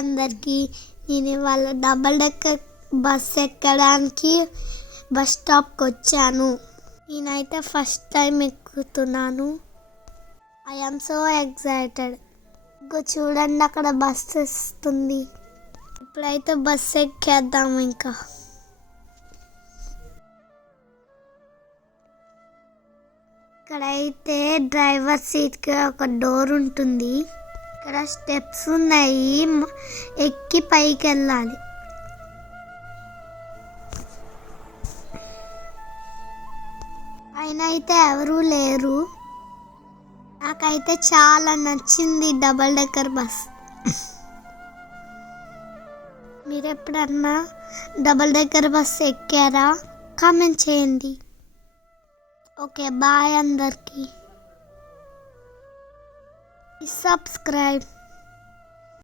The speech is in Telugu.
అందరికీ. నేను ఇవాళ డబల్ డెక్కర్ బస్ ఎక్కడానికి బస్ స్టాప్కి వచ్చాను. నేనైతే ఫస్ట్ టైం ఎక్కుతున్నాను. I am so excited. ఇంకో చూడండి, అక్కడ బస్ వస్తుంది. ఇప్పుడైతే బస్ ఎక్కేద్దాం. ఇంకా ఇక్కడైతే డ్రైవర్ సీట్కి ఒక డోర్ ఉంటుంది. ఇక్కడ స్టెప్స్ ఉన్నాయి, ఎక్కి పైకి వెళ్ళాలి. పైన అయితే ఎవరూ లేరు. నాకైతే చాలా నచ్చింది డబల్ డెక్కర్ బస్. మీరు ఎప్పుడన్నా డబల్ డెక్కర్ బస్ ఎక్కారా? కామెంట్ చేయండి. ఓకే, బాయ్ అందరికీ. సబ్స్క్రైబ్.